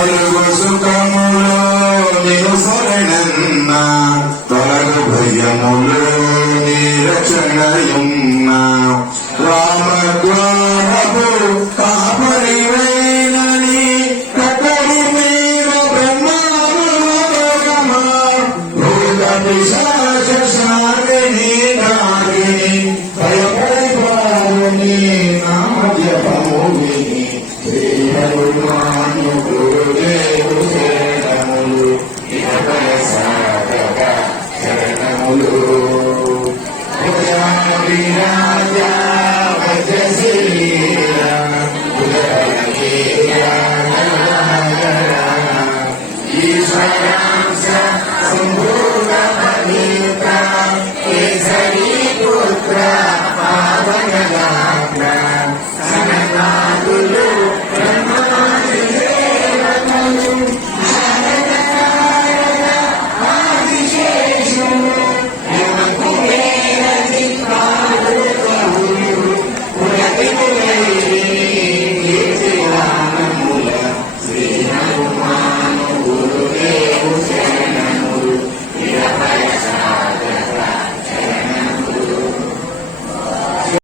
కలుగు సుఖములో నిను శరణన్న తొలగు భయములో నీ రక్షణయున్న రామద్వారపు కాపరివైనని కట్టడి మీద బ్రహ్మామా భూత పిశాచ శాంతిని నాగిని భయపడిపారుని నామజపము విని శ్రీహనుమాను గురుదేవు శరణములు ఇహపర సాధక శరణములు విరాజా భజ శ్రీరామ